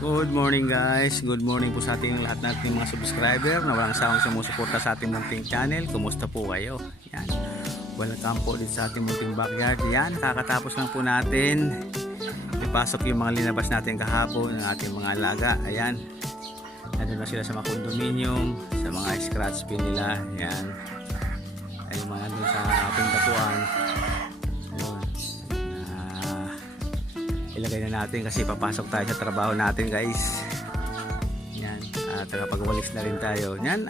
Good morning guys, good morning po sa ating lahat nating mga subscriber na walang sawang sumusuporta sa ating munting channel. Kumusta po kayo? Yan. Welcome po dito sa ating munting backyard. Yan, kakatapos lang po natin ipasok yung mga linabas natin kahapon ng ating mga alaga. Ayan, nandun na sila sa mga condominium, sa mga scratch pin nila. Yan, ay mga nandun sa ating dapuan. Ilagay na natin kasi papasok tayo sa trabaho natin guys. Yan, at pagwalis na rin tayo. Yan,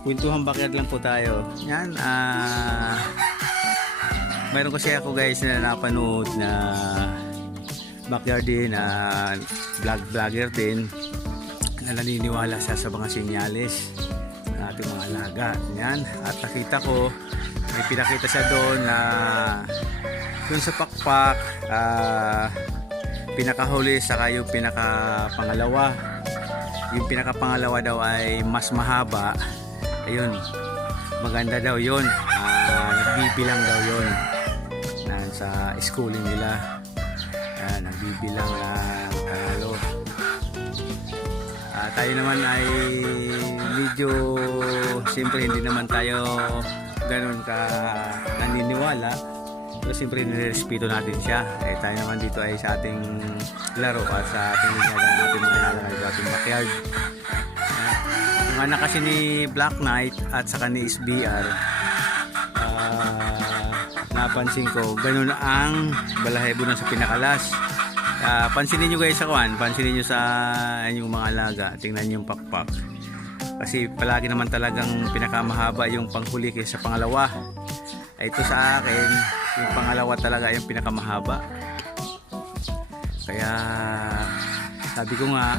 kwentuhan backyard lang po tayo. Yan, mayroon kasi ako guys na napanood na backyard din, vlogger din na naniniwala sa mga senyales ng ating mga alaga. Yan, at nakita ko, may pinakita siya doon na dun sa pakpak, pinakahuli saka yung pinakapangalawa. Yung pinakapangalawa daw ay mas mahaba. Ayun, maganda daw yun. Nagbibilang daw yun sa schooling nila. Nagbibilang ng talo. Tayo naman ay medyo siyempre hindi naman tayo ganun ka naniniwala. Pero siyempre nirespeto natin siya. Tayo naman dito ay sa ating laro at sa ating linyada ng ating mga ilalagay sa ating backyard. Yung anak kasi ni Black Knight at saka ni SBR, napansin ko ganun ang balahibo na sa pinakalas. Pansinin nyo guys sa kuwan, pansinin nyo sa inyong mga alaga, tingnan nyo yung pakpak. Kasi palagi naman talagang pinakamahaba yung panghuli kaysa pangalawa. Ito sa akin, yung pangalawa talaga yung pinakamahaba. Kaya sabi ko nga,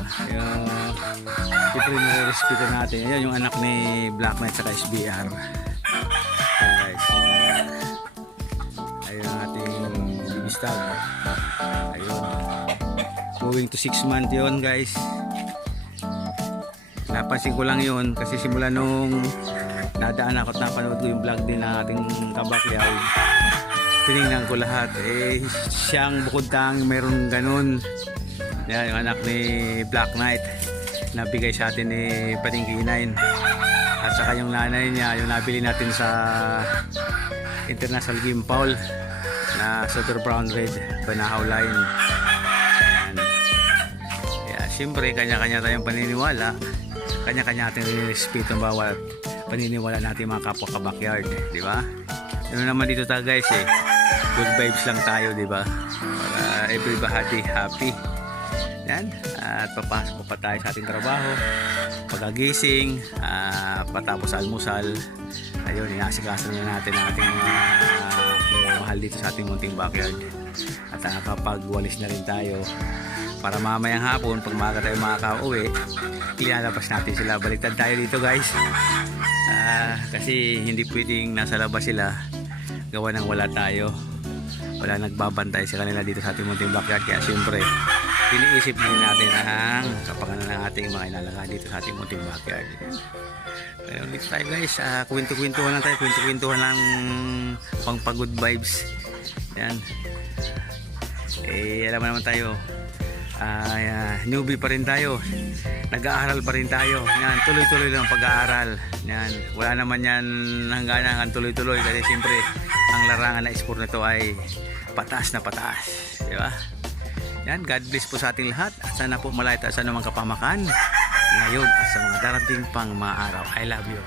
siyempre nire-respeto natin. Ayan yung anak ni Black Knight sa SBR. Ayan guys, ayun ang ating baby stag. Ayun, going to 6 months yun guys. Napansin ko lang yun kasi simula nung nadaan ako at napanood ko yung vlog din ng ating kabakyard, tinignan ko lahat. Siyang bukod tang mayroon ganun. Yan, yung anak ni Black Knight nabigay sa atin ni Patingkinain. At saka yung nanay niya, yung nabili natin sa International Game Fowl na Silver Brown Red Banahaw line. Yan. Siyempre kanya-kanya tayong paniniwala, kanya-kanya ating respeto ang bawat paniniwala natin mga kapwa ka-backyard, di ba? Ano naman dito tayo guys good vibes lang tayo, di ba? Para everybody happy. Yan, at papasok pa tayo sa ating trabaho. Pagagising, patapos almusal, ayun, inasikaso na natin ang ating mga mahal dito sa ating munting backyard. At kapag-walis na rin tayo para mamayang hapon, pag maaga tayo makaka-uwi, ilalabas natin sila. Baliktad tayo dito guys. Kasi hindi pwedeng nasa labas sila gawa ng wala tayo, wala nagbabantay sa kanila dito sa ating munting backyard. Kaya siyempre iniisip din natin ang kapakanan ng ating mga inalaga dito sa ating munting backyard. Ngayon dito tayo guys, kwento-kwentuhan lang tayo, kwento-kwentuhan lang, pang pagod vibes. Yan, alam mo naman tayo, newbie pa rin tayo, nag-aaral pa rin tayo. Yan, tuloy-tuloy lang pag-aaral. Yan, wala naman yan hanggang tuloy-tuloy kasi siyempre ang larangan na sport nito ay pataas na pataas, di ba? Yan, God bless po sa ating lahat at sana po malaya tayo sa anumang kapamakan ngayon at sa mga darating pang mga araw. I love you.